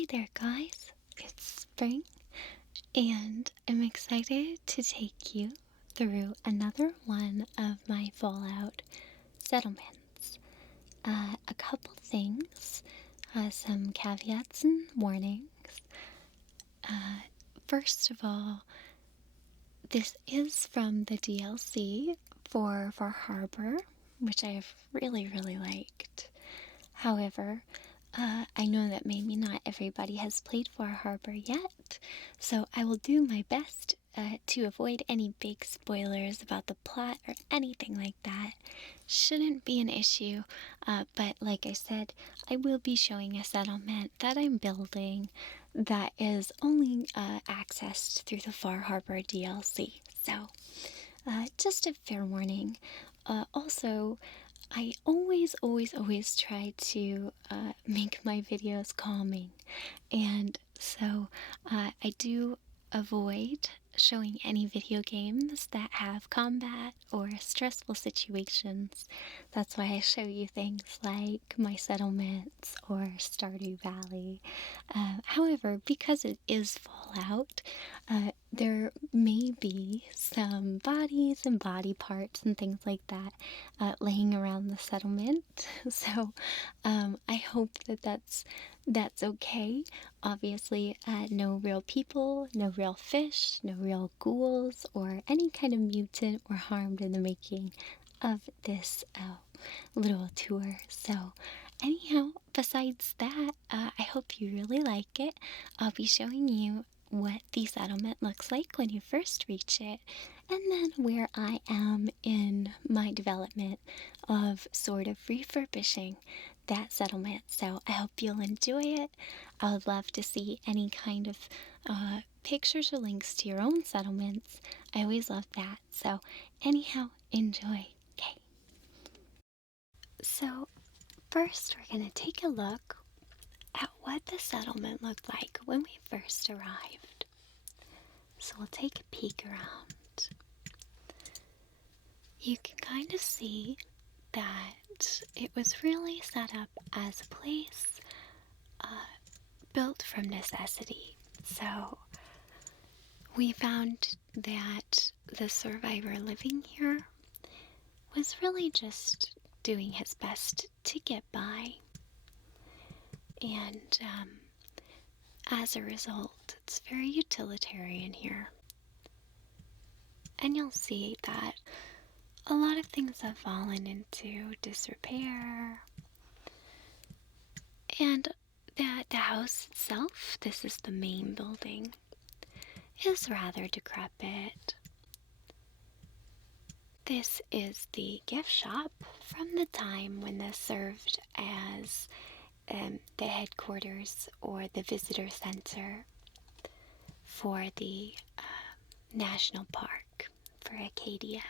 Hi there, guys. It's spring, and I'm excited to take you through another one of my Fallout settlements. A couple things, some caveats and warnings. First of all, this is from the DLC for Far Harbor, which I've really liked. However, I know that maybe not everybody has played Far Harbor yet, so I will do my best to avoid any big spoilers about the plot or anything like that. Shouldn't be an issue, but like I said, I will be showing a settlement that I'm building that is only accessed through the Far Harbor DLC. So, just a fair warning. Also, I always try to make my videos calming, and so I do avoid showing any video games that have combat or stressful situations. That's why I show you things like my settlements or Stardew Valley. However, because it is Fallout, there may be some bodies and body parts and things like that laying around the settlement. So I hope that that's okay. Obviously, no real people, no real fish, no real ghouls, or any kind of mutant were harmed in the making of this little tour. So anyhow, besides that, I hope you really like it. I'll be showing you what the settlement looks like when you first reach it, and then where I am in my development of sort of refurbishing that settlement. So I hope you'll enjoy it. I would love to see any kind of pictures or links to your own settlements. I always love that. So anyhow, enjoy. Okay. So first we're going to take a look at what the settlement looked like when we first arrived. So we'll take a peek around. You can kind of see that it was really set up as a place built from necessity. So we found that the survivor living here was really just doing his best to get by. And as a result, it's very utilitarian here. And you'll see that a lot of things have fallen into disrepair. And that the house itself, this is the main building, is rather decrepit. This is the gift shop from the time when this served as the headquarters or the visitor center for the national park for Acadia.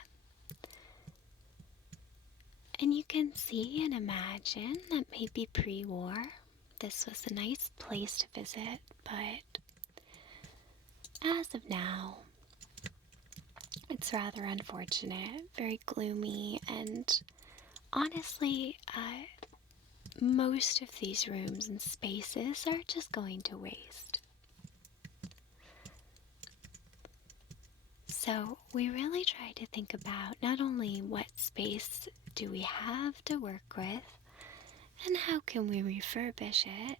And you can see and imagine that maybe pre-war this was a nice place to visit, but as of now, it's rather unfortunate, very gloomy, and honestly, most of these rooms and spaces are just going to waste. So we really try to think about not only what space do we have to work with, and how can we refurbish it,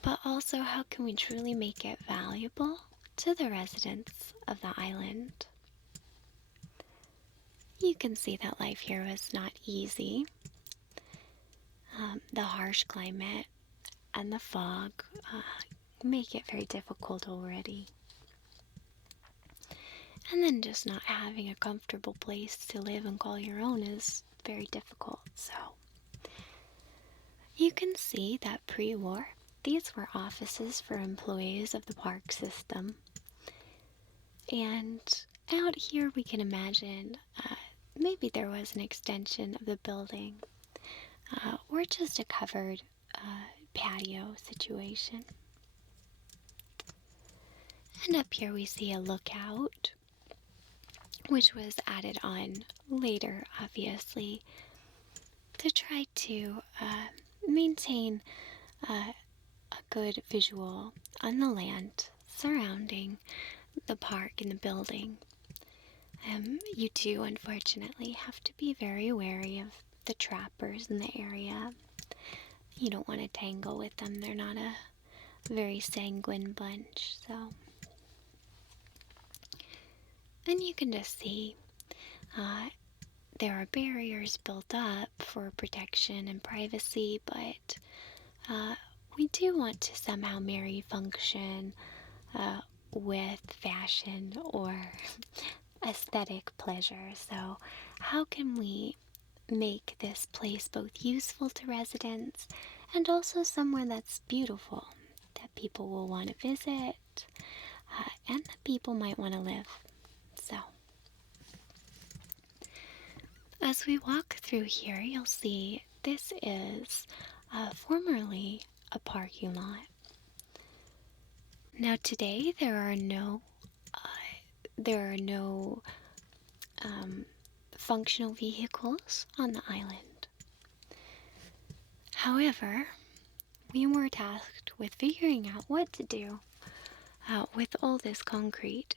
but also how can we truly make it valuable to the residents of the island. You can see that life here was not easy. The harsh climate and the fog make it very difficult already. And then just not having a comfortable place to live and call your own is very difficult. So you can see that pre-war, these were offices for employees of the park system. And out here we can imagine maybe there was an extension of the building or just a covered patio situation. And up here we see a lookout, which was added on later, obviously, to try to maintain a good visual on the land surrounding the park and the building. You do, unfortunately, have to be very wary of the trappers in the area. You don't want to tangle with them. They're not a very sanguine bunch, so. And you can just see there are barriers built up for protection and privacy, but we do want to somehow marry function with fashion or aesthetic pleasure. So, how can we make this place both useful to residents and also somewhere that's beautiful that people will want to visit and that people might want to live? So, as we walk through here, you'll see this is formerly a parking lot. Now today there are no functional vehicles on the island. However, we were tasked with figuring out what to do with all this concrete.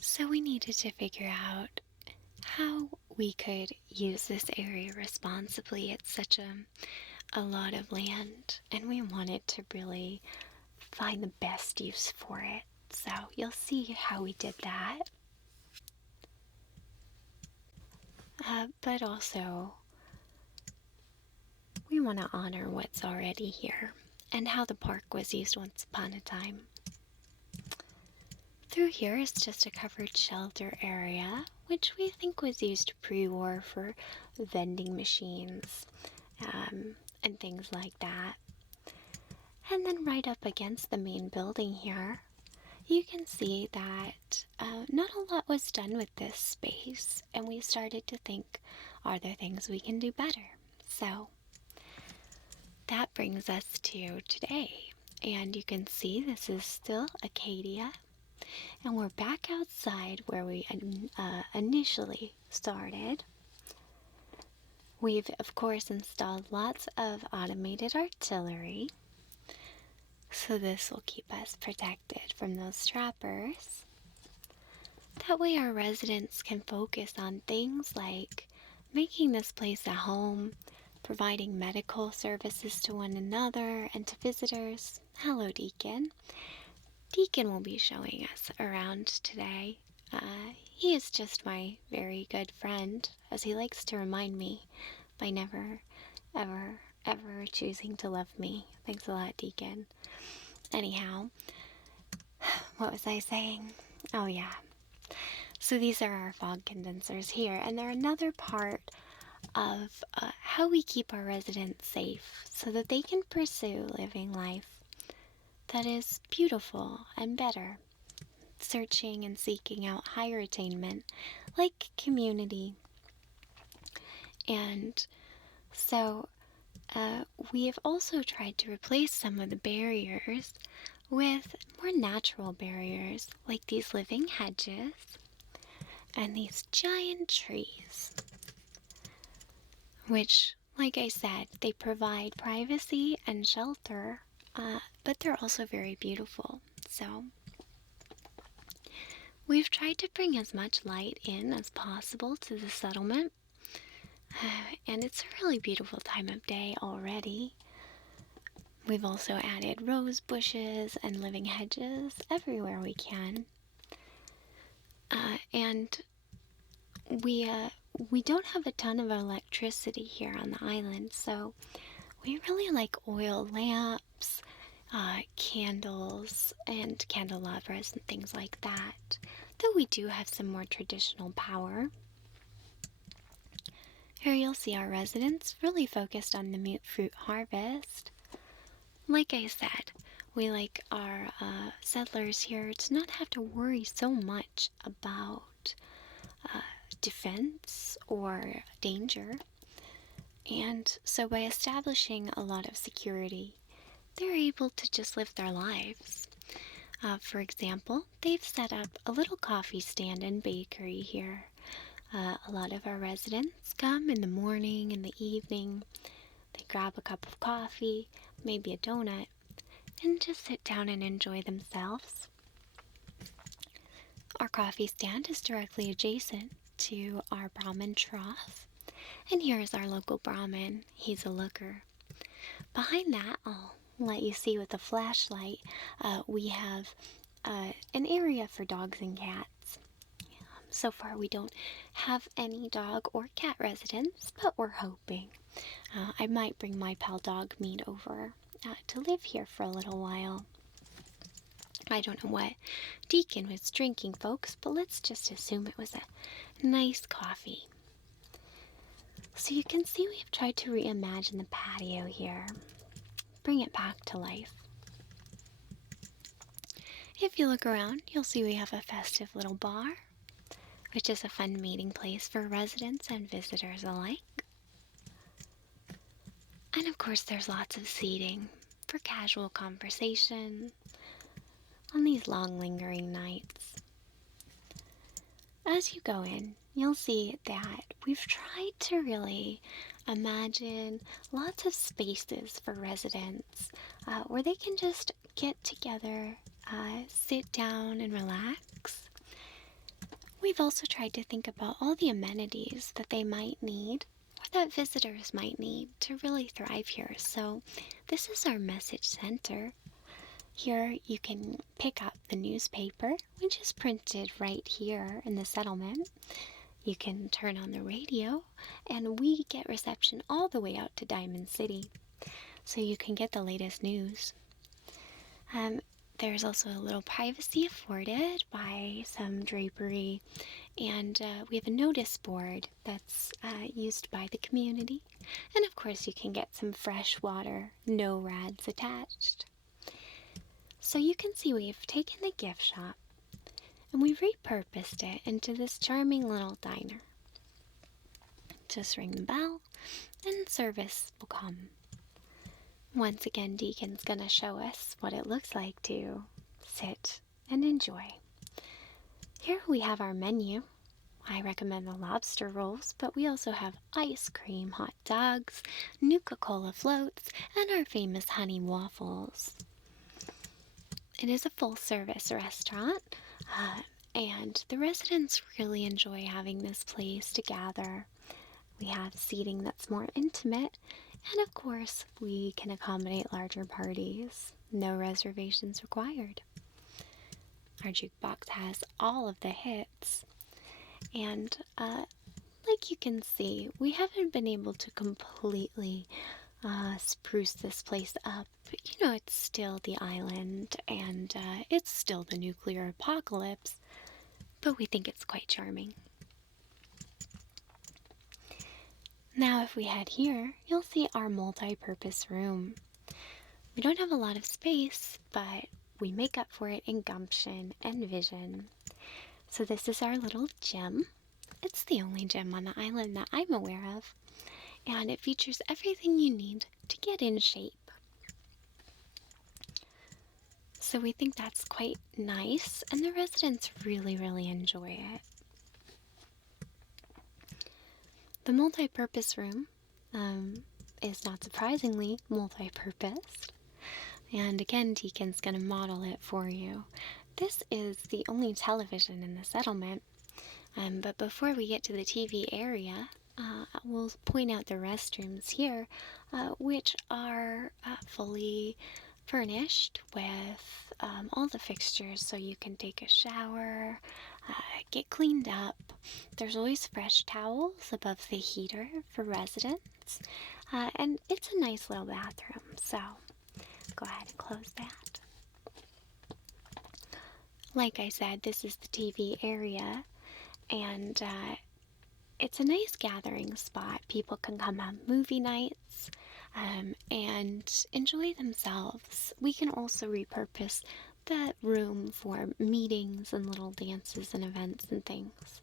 So we needed to figure out how we could use this area responsibly. It's such a lot of land, and we wanted to really find the best use for it. So you'll see how we did that. But also, we want to honor what's already here and how the park was used once upon a time. Through here is just a covered shelter area, which we think was used pre-war for vending machines and things like that. And then right up against the main building here, you can see that not a lot was done with this space, and we started to think, are there things we can do better? So that brings us to today, and you can see this is still Acadia, and we're back outside where we initially started. We've, of course, installed lots of automated artillery, so this will keep us protected from those trappers. That way our residents can focus on things like making this place a home, providing medical services to one another and to visitors. Hello, Deacon. Deacon will be showing us around today. He is just my very good friend, as he likes to remind me by never, ever, ever choosing to love me. Thanks a lot, Deacon. Anyhow, what was I saying? Oh yeah. So these are our fog condensers here, and they're another part of how we keep our residents safe so that they can pursue living life that is beautiful and better, searching and seeking out higher attainment like community. And so we have also tried to replace some of the barriers with more natural barriers like these living hedges and these giant trees, which, like I said, they provide privacy and shelter, but they're also very beautiful. So we've tried to bring as much light in as possible to the settlement, and it's a really beautiful time of day already. We've also added rose bushes and living hedges everywhere we can. And we don't have a ton of electricity here on the island, so we really like oil lamps, candles, and candelabras and things like that, though we do have some more traditional power. Here you'll see our residents really focused on the mute fruit harvest. Like I said, we like our settlers here to not have to worry so much about defense or danger. And so by establishing a lot of security, they're able to just live their lives. For example, they've set up a little coffee stand and bakery here A lot of our residents come in the morning, in the evening. They grab a cup of coffee, maybe a donut, and just sit down and enjoy themselves. Our coffee stand is directly adjacent to our Brahmin trough, and here is our local Brahmin. He's a looker. Behind that, I'll let you see with a flashlight, we have an area for dogs and cats. So far, we don't have any dog or cat residents, but we're hoping. I might bring my pal dog Meat over to live here for a little while. I don't know what Deacon was drinking, folks, but let's just assume it was a nice coffee. So you can see we've tried to reimagine the patio here, bring it back to life. If you look around, you'll see we have a festive little bar, which is a fun meeting place for residents and visitors alike. And of course, there's lots of seating for casual conversation on these long lingering nights. As you go in, you'll see that we've tried to really imagine lots of spaces for residents where they can just get together, sit down and relax. We've also tried to think about all the amenities that they might need or that visitors might need to really thrive here. So this is our message center. Here you can pick up the newspaper, which is printed right here in the settlement. You can turn on the radio, and we get reception all the way out to Diamond City, so you can get the latest news. There's also a little privacy afforded by some drapery, and we have a notice board that's used by the community. And of course, you can get some fresh water, no rads attached. So you can see we've taken the gift shop and we've repurposed it into this charming little diner. Just ring the bell and service will come. Once again, Deacon's gonna show us what it looks like to sit and enjoy. Here we have our menu. I recommend the lobster rolls, but we also have ice cream, hot dogs, Nuka-Cola floats, and our famous honey waffles. It is a full-service restaurant, and the residents really enjoy having this place to gather. We have seating that's more intimate, and of course, we can accommodate larger parties. No reservations required. Our jukebox has all of the hits, and like you can see, we haven't been able to completely spruce this place up. You know, it's still the island, and it's still the nuclear apocalypse, but we think it's quite charming. Now, if we head here, you'll see our multi-purpose room. We don't have a lot of space, but we make up for it in gumption and vision. So this is our little gym. It's the only gym on the island that I'm aware of, and it features everything you need to get in shape. So we think that's quite nice, and the residents really, really enjoy it. The multi-purpose room is not surprisingly multi-purposed. And again, Deacon's going to model it for you. This is the only television in the settlement. But before we get to the TV area, we'll point out the restrooms here, which are fully furnished with all the fixtures so you can take a shower, get cleaned up. There's always fresh towels above the heater for residents, and it's a nice little bathroom, so go ahead and close that. Like I said, this is the TV area, and it's a nice gathering spot. People can come on movie nights and enjoy themselves. We can also repurpose that room for meetings and little dances and events and things.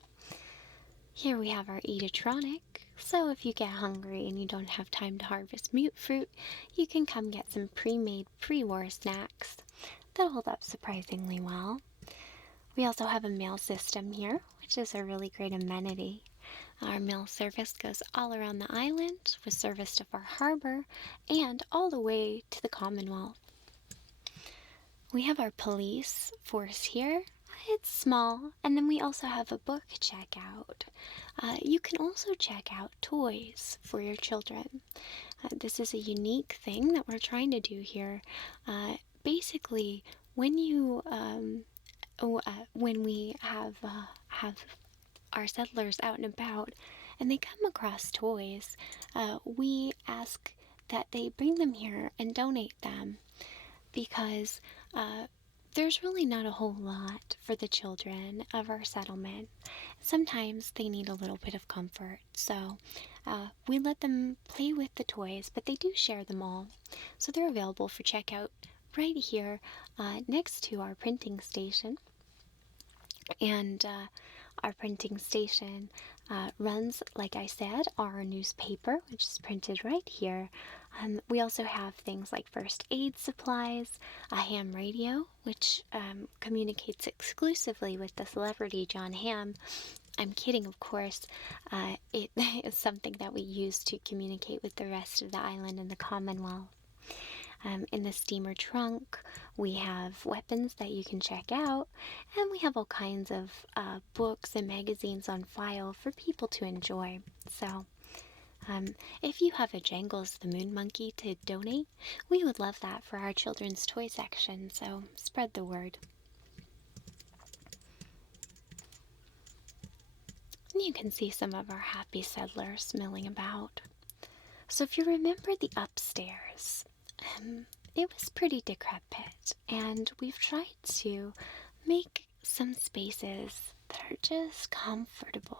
Here we have our Eatatronic, so if you get hungry and you don't have time to harvest mute fruit, you can come get some pre-made pre-war snacks that hold up surprisingly well. We also have a mail system here, which is a really great amenity. Our mail service goes all around the island with service to Far Harbor and all the way to the Commonwealth. We have our police force here. It's small, and then we also have a book checkout. You can also check out toys for your children. This is a unique thing that we're trying to do here. Basically, when you when we have our settlers out and about, and they come across toys, we ask that they bring them here and donate them because there's really not a whole lot for the children of our settlement. Sometimes they need a little bit of comfort, so we let them play with the toys, but they do share them all. So they're available for checkout right here next to our printing station. And our printing station runs, like I said, our newspaper, which is printed right here. We also have things like first aid supplies, a ham radio, which communicates exclusively with the celebrity John Hamm. I'm kidding, of course. It is something that we use to communicate with the rest of the island and the Commonwealth. In the steamer trunk, we have weapons that you can check out, and we have all kinds of books and magazines on file for people to enjoy. So, if you have a Jangles the Moon Monkey to donate, we would love that for our children's toy section, so spread the word. And you can see some of our happy settlers milling about. So if you remember the upstairs, it was pretty decrepit, and we've tried to make some spaces that are just comfortable.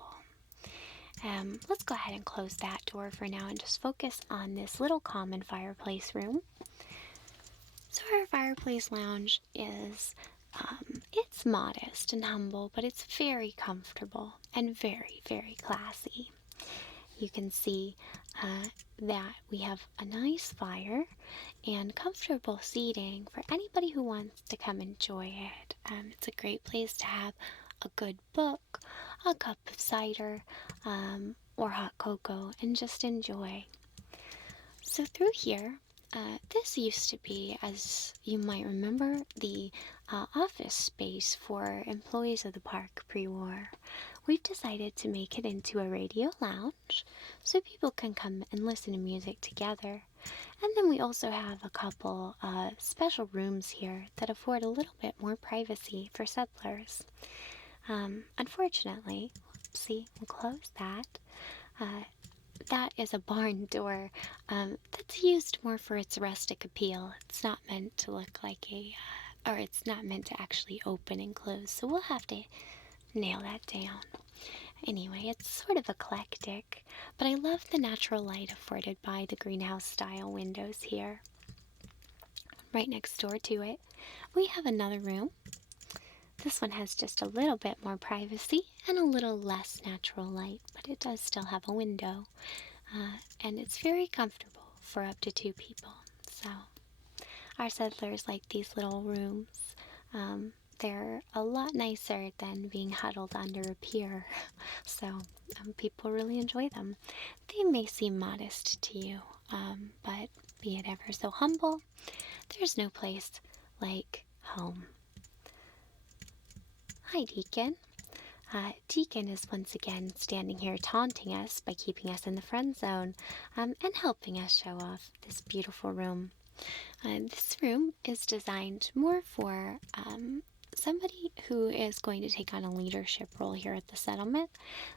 Let's go ahead and close that door for now and just focus on this little common fireplace room. So our fireplace lounge is, it's modest and humble, but it's very comfortable and very, very classy. You can see that we have a nice fire and comfortable seating for anybody who wants to come enjoy it. It's a great place to have a good book, a cup of cider, or hot cocoa, and just enjoy. So through here, this used to be, as you might remember, the office space for employees of the park pre-war. We've decided to make it into a radio lounge so people can come and listen to music together. And then we also have a couple special rooms here that afford a little bit more privacy for settlers. Unfortunately, see, we'll close that. That is a barn door that's used more for its rustic appeal. It's not meant to look like or it's not meant to actually open and close, so we'll have to nail that down. Anyway, it's sort of eclectic, but I love the natural light afforded by the greenhouse style windows here. Right next door to it, we have another room. This one has just a little bit more privacy and a little less natural light, but it does still have a window. And it's very comfortable for up to 2 people. So, our settlers like these little rooms. They're a lot nicer than being huddled under a pier, so people really enjoy them. They may seem modest to you, but be it ever so humble, there's no place like home. Hi, Deacon. Deacon is once again standing here taunting us by keeping us in the friend zone and helping us show off this beautiful room. This room is designed more for somebody who is going to take on a leadership role here at the settlement,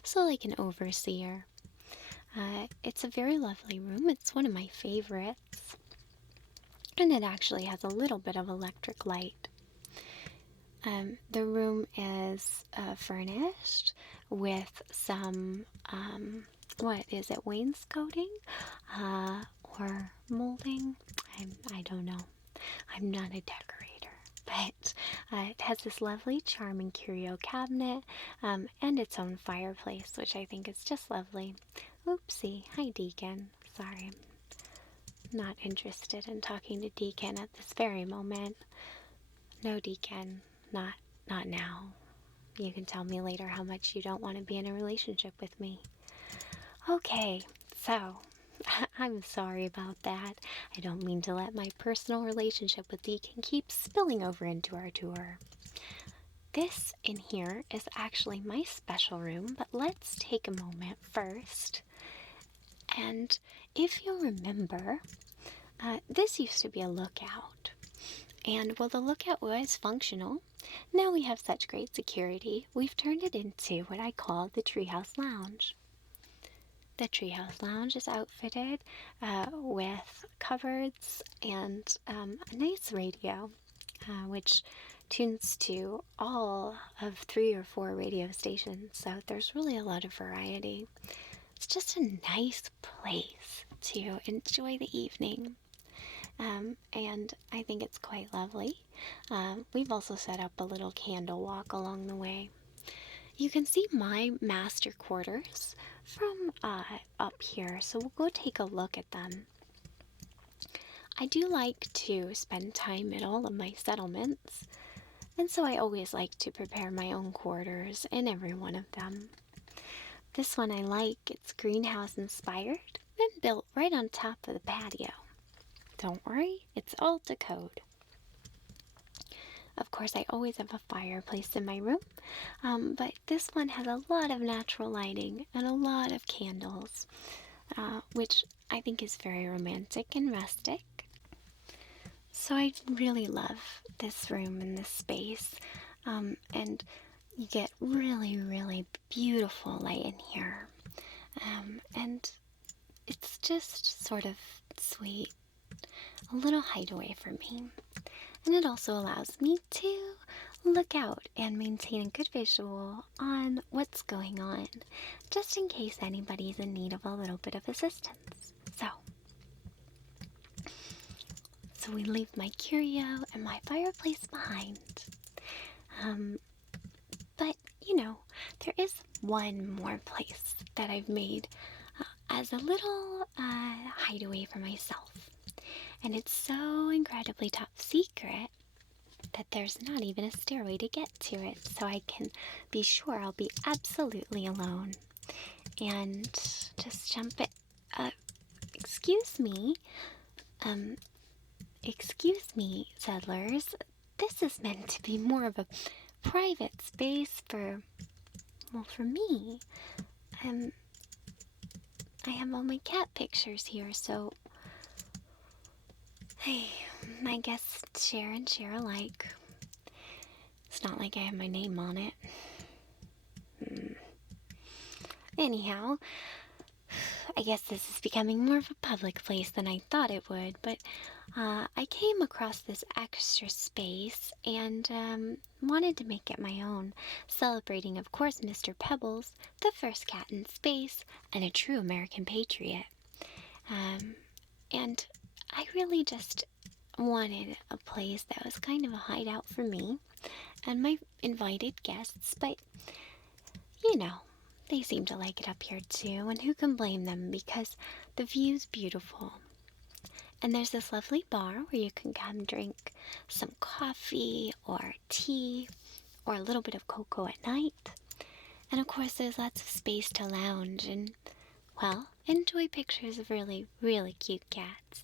so like an overseer. It's a very lovely room. It's one of my favorites, and it actually has a little bit of electric light. The room is furnished with some, what is it, wainscoting or molding? I don't know. I'm not a decorator, but it has this lovely, charming curio cabinet and its own fireplace, which I think is just lovely. Oopsie. Hi, Deacon. Sorry. I'm not interested in talking to Deacon at this very moment. No, Deacon. Not now. You can tell me later how much you don't want to be in a relationship with me. Okay, so I'm sorry about that. I don't mean to let my personal relationship with Deacon keep spilling over into our tour. This in here is actually my special room, but let's take a moment first. And if you remember, this used to be a lookout. And while the lookout was functional, now we have such great security, we've turned it into what I call the Treehouse Lounge. The Treehouse Lounge is outfitted with cupboards and a nice radio, which tunes to all of 3 or 4 radio stations, so there's really a lot of variety. It's just a nice place to enjoy the evening. And I think it's quite lovely. We've also set up a little candle walk along the way. You can see my master quarters from up here, so we'll go take a look at them. I do like to spend time at all of my settlements, and so I always like to prepare my own quarters in every one of them. This one I like, it's greenhouse inspired and built right on top of the patio. Don't worry, it's all to code. Of course, I always have a fireplace in my room, but this one has a lot of natural lighting and a lot of candles, which I think is very romantic and rustic. So I really love this room and this space, and you get really, really beautiful light in here, and it's just sort of sweet, a little hideaway for me. And it also allows me to look out and maintain a good visual on what's going on, just in case anybody's in need of a little bit of assistance. So we leave my curio and my fireplace behind. But, there is one more place that I've made as a little hideaway for myself. And it's so incredibly top secret that there's not even a stairway to get to it, so I can be sure I'll be absolutely alone. And just jump it. Excuse me, settlers. This is meant to be more of a private space for me. I have all my cat pictures here, so I guess share and share alike. It's not like I have my name on it. Anyhow, I guess this is becoming more of a public place than I thought it would, but I came across this extra space and wanted to make it my own, celebrating, of course, Mr. Pebbles, the first cat in space, and a true American patriot. And I really just wanted a place that was kind of a hideout for me and my invited guests, but they seem to like it up here too, and who can blame them, because the view's beautiful. And there's this lovely bar where you can come drink some coffee or tea or a little bit of cocoa at night. And of course there's lots of space to lounge and, well, enjoy pictures of really, really cute cats.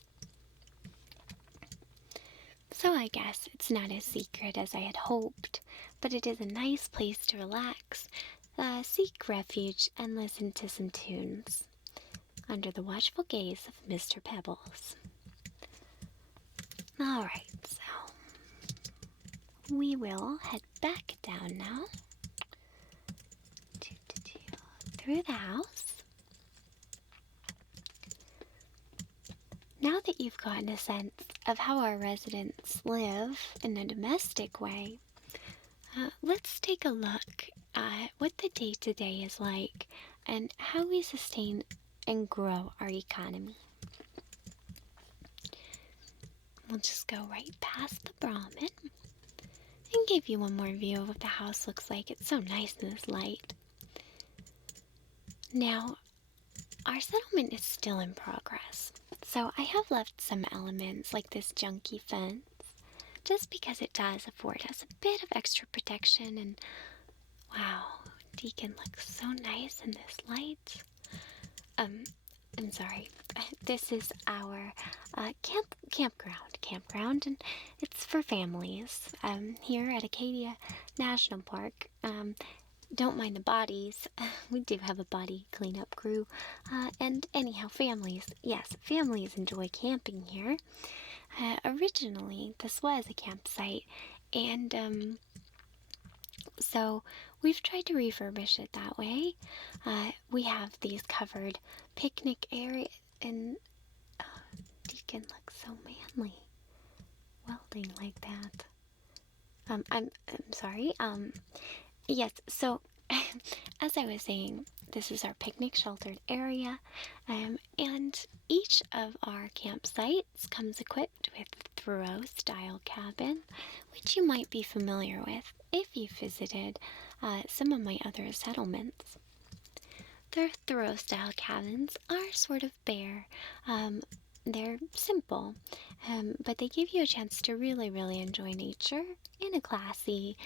So I guess it's not as secret as I had hoped, but it is a nice place to relax, seek refuge, and listen to some tunes under the watchful gaze of Mr. Pebbles. Alright, so we will head back down now through the house. Now that you've gotten a sense of how our residents live in a domestic way, let's take a look at what the day-to-day is like and how we sustain and grow our economy. We'll just go right past the Brahmin and give you one more view of what the house looks like. It's so nice in this light. Now, our settlement is still in progress, so I have left some elements like this junky fence just because it does afford us a bit of extra protection. And wow, Deacon looks so nice in this light. Um, I'm sorry. This is our campground, and it's for families. Here at Acadia National Park. Don't mind the bodies. We do have a body cleanup crew. And anyhow, families. Yes, families enjoy camping here. Originally, this was a campsite, and so we've tried to refurbish it that way. We have these covered picnic area, and Deacon looks so manly, welding like that. I'm sorry. Yes. So, as I was saying, this is our picnic sheltered area, and each of our campsites comes equipped with a throw-style cabin, which you might be familiar with if you visited some of my other settlements. Their throw-style cabins are sort of bare. Um, they're simple, but they give you a chance to really, really enjoy nature in a classy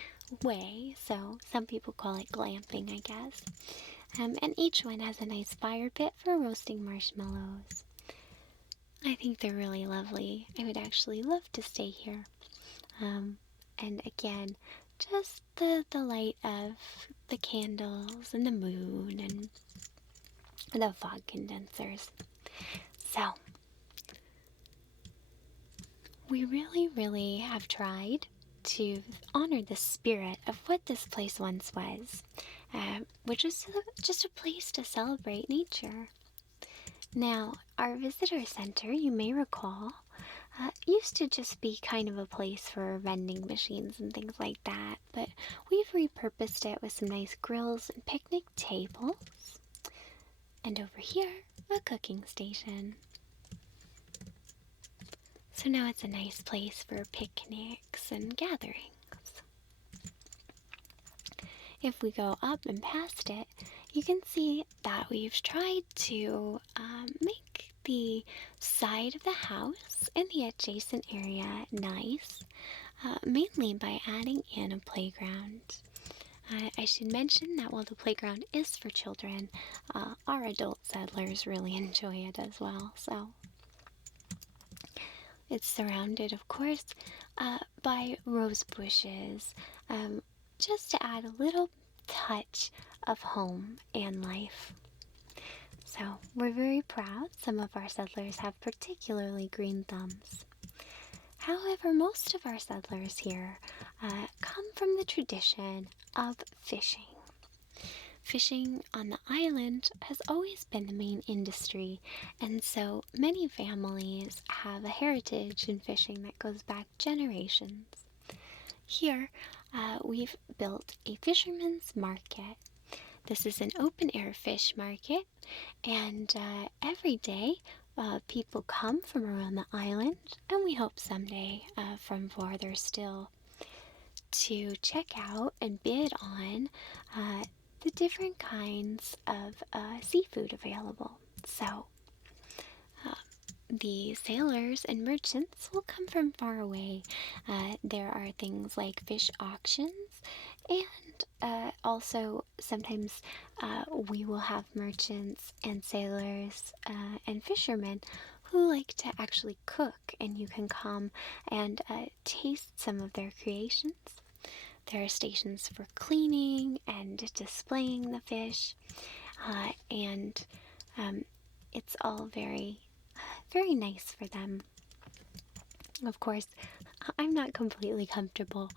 way. So some people call it glamping, I guess. And each one has a nice fire pit for roasting marshmallows. I think they're really lovely. I would actually love to stay here. Um, and again, just the light of the candles and the moon and the fog condensers. So, we really, really have tried to honor the spirit of what this place once was, which was just a place to celebrate nature. Now, our visitor center, you may recall, used to just be kind of a place for vending machines and things like that, but we've repurposed it with some nice grills and picnic tables, and over here, a cooking station. So now it's a nice place for picnics and gatherings. If we go up and past it, you can see that we've tried to make the side of the house and the adjacent area nice, mainly by adding in a playground. I should mention that while the playground is for children, our adult settlers really enjoy it as well. So it's surrounded, of course, by rose bushes, just to add a little touch of home and life. So we're very proud some of our settlers have particularly green thumbs. However, most of our settlers here come from the tradition of fishing. Fishing on the island has always been the main industry, and so many families have a heritage in fishing that goes back generations. Here, we've built a fisherman's market. This is an open air fish market, and every day people come from around the island, and we hope someday from farther still, to check out and bid on the different kinds of seafood available. So, the sailors and merchants will come from far away. There are things like fish auctions, and also sometimes we will have merchants and sailors and fishermen who like to actually cook, and you can come and taste some of their creations. There are stations for cleaning and displaying the fish, and it's all very, very nice for them. Of course, I'm not completely comfortable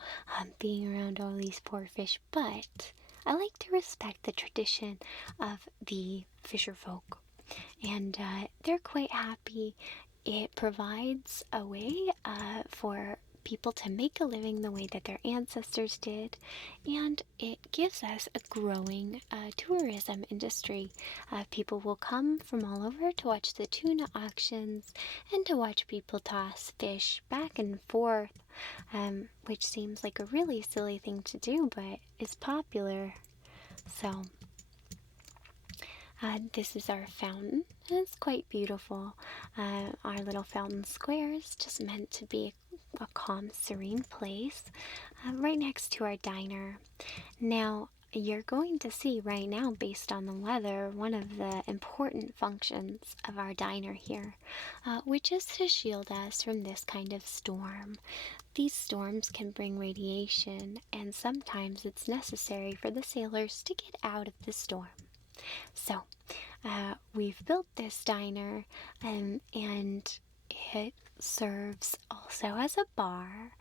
being around all these poor fish, but I like to respect the tradition of the fisher folk, and they're quite happy. It provides a way for people to make a living the way that their ancestors did, and it gives us a growing tourism industry. People will come from all over to watch the tuna auctions and to watch people toss fish back and forth, which seems like a really silly thing to do, but is popular. So, this is our fountain. It's quite beautiful. Our little fountain square is just meant to be a calm, serene place right next to our diner. Now, you're going to see right now, based on the weather, one of the important functions of our diner here, which is to shield us from this kind of storm. These storms can bring radiation, and sometimes it's necessary for the sailors to get out of the storm. So, we've built this diner, and it serves also as a bar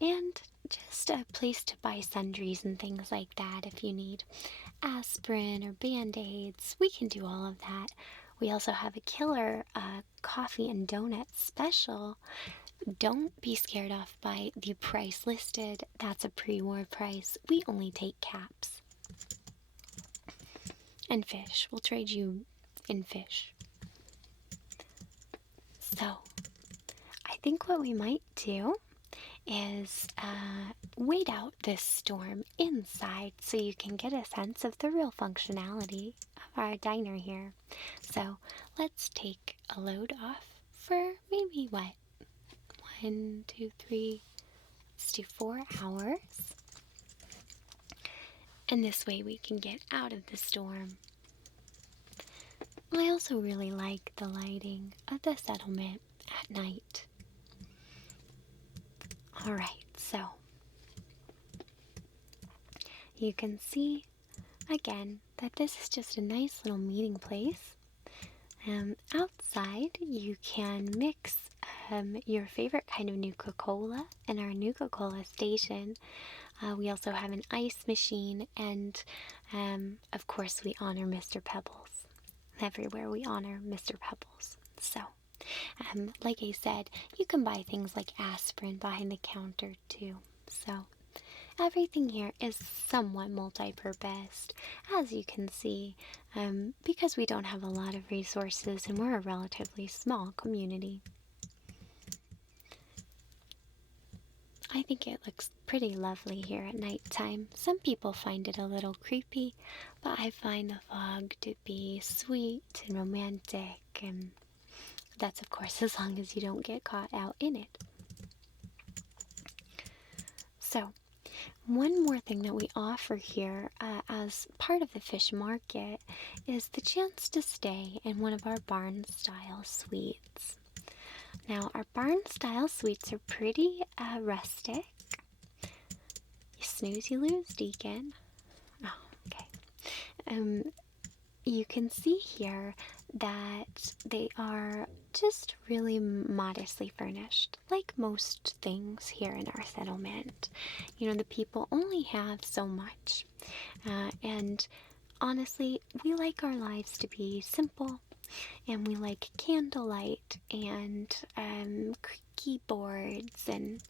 and just a place to buy sundries and things like that. If you need aspirin or band-aids, we can do all of that. We also have a killer coffee and donut special. Don't be scared off by the price listed. That's a pre-war price. We only take caps. And fish. We'll trade you in fish. So, I think what we might do is wait out this storm inside so you can get a sense of the real functionality of our diner here. So, let's take a load off for maybe what? 1, 2, 3, let's do 4 hours. And this way we can get out of the storm. I also really like the lighting of the settlement at night. Alright, so you can see again that this is just a nice little meeting place. Outside you can mix your favorite kind of Nuka-Cola in our Nuka-Cola station. We also have an ice machine, and of course we honor Mr. Pebbles. Everywhere we honor Mr. Pebbles. So, like I said, you can buy things like aspirin behind the counter too. So, everything here is somewhat multi-purpose, as you can see, because we don't have a lot of resources and we're a relatively small community. I think it looks pretty lovely here at nighttime. Some people find it a little creepy, but I find the fog to be sweet and romantic, and that's of course as long as you don't get caught out in it. So, one more thing that we offer here as part of the fish market is the chance to stay in one of our barn-style suites. Now, our barn-style suites are pretty rustic. You snooze, you lose, Deacon. Oh, okay. You can see here that they are just really modestly furnished, like most things here in our settlement. You know, the people only have so much. And honestly, we like our lives to be simple. And we like candlelight and keyboards, and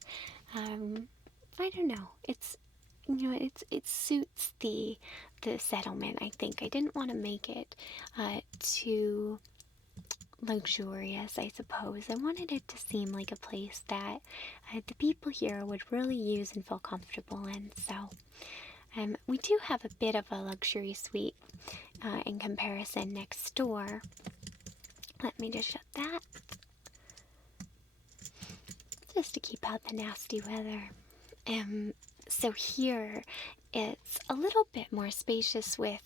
I don't know. It's, you know, it suits the settlement. I think I didn't want to make it too luxurious, I suppose. I wanted it to seem like a place that the people here would really use and feel comfortable in. So we do have a bit of a luxury suite in comparison next door. Let me just shut that, just to keep out the nasty weather. So here it's a little bit more spacious with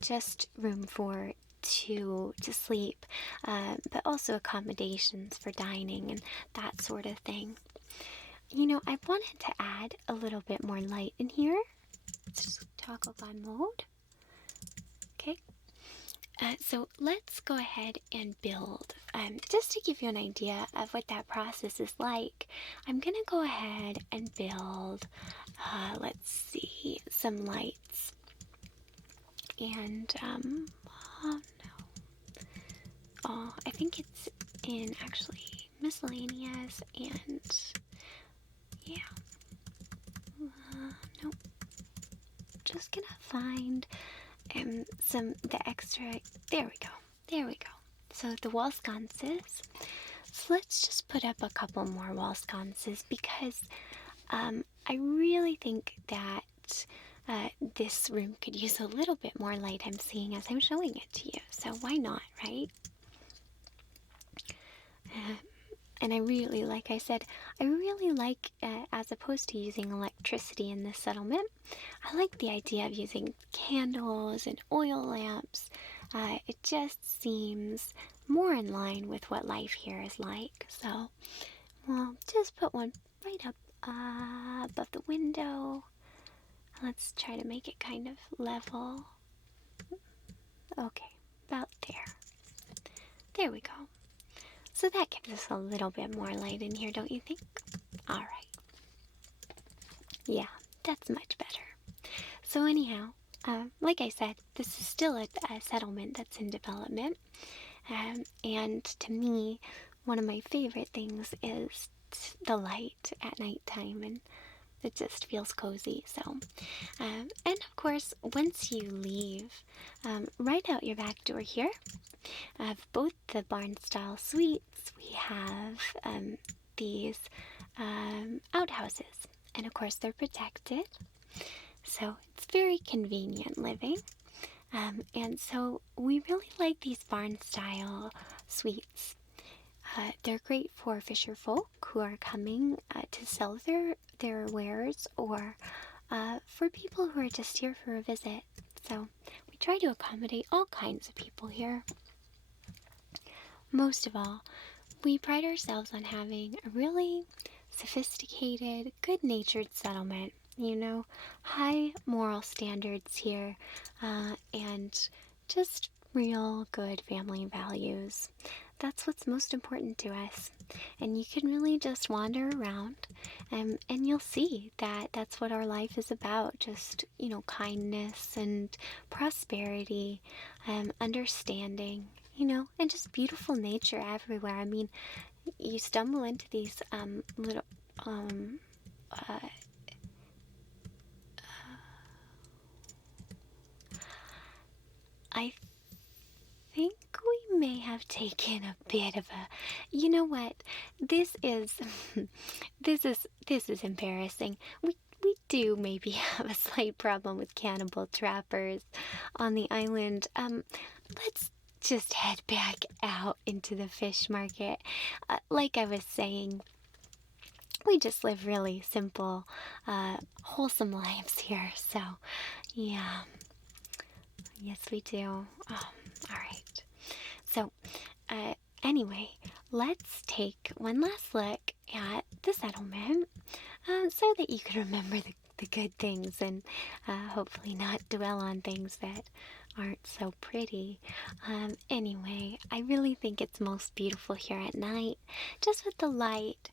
just room for two to sleep, but also accommodations for dining and that sort of thing. You know, I wanted to add a little bit more light in here. Let's just toggle on mode. Okay. So let's go ahead and build. Just to give you an idea of what that process is like, I'm going to go ahead and build, let's see, some lights. And, oh no. Oh, I think it's in actually miscellaneous and, yeah. Nope. Just gonna find the extra, there we go, so the wall sconces. So let's just put up a couple more wall sconces because I really think that this room could use a little bit more light. I'm seeing as I'm showing it to you, so why not, right? And I really, like I said, I really like, as opposed to using electricity in this settlement, I like the idea of using candles and oil lamps. It just seems more in line with what life here is like. So we'll just put one right up above the window. Let's try to make it kind of level. Okay, about there. There we go. So that gives us a little bit more light in here, don't you think? All right. Yeah, that's much better. So anyhow, like I said, this is still a settlement that's in development. And to me, one of my favorite things is the light at nighttime, and it just feels cozy. So, and of course, once you leave, right out your back door here, of both the barn style suites, we have these outhouses, and of course, they're protected. So it's very convenient living. And so we really like these barn style suites. They're great for fisher folk who are coming to sell their wares, or for people who are just here for a visit. So we try to accommodate all kinds of people here. Most of all, we pride ourselves on having a really sophisticated, good natured settlement. High moral standards here, and just real good family values. That's what's most important to us. And you can really just wander around, and you'll see that that's what our life is about. Just, kindness and prosperity, understanding, and just beautiful nature everywhere. I mean, you stumble into these little uh, I think we may have taken a bit of a, you know what, this is this is embarrassing. We do maybe have a slight problem with cannibal trappers on the island. Let's just head back out into the fish market. Like I was saying, we just live really simple, wholesome lives here. So, yeah. Yes, we do. All right. So, uh, anyway, let's take one last look at the settlement, so that you can remember the good things, and hopefully not dwell on things that aren't so pretty. Anyway, I really think it's most beautiful here at night, just with the light,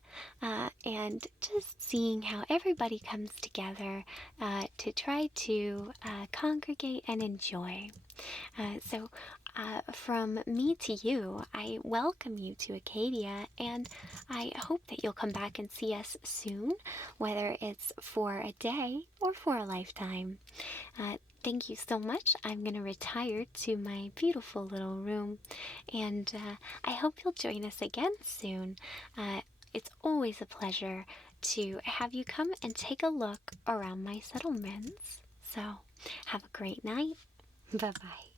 and just seeing how everybody comes together to try to congregate and enjoy. From me to you, I welcome you to Acadia, and I hope that you'll come back and see us soon, whether it's for a day or for a lifetime. Thank you so much. I'm going to retire to my beautiful little room, and I hope you'll join us again soon. It's always a pleasure to have you come and take a look around my settlements. So, have a great night. Bye-bye.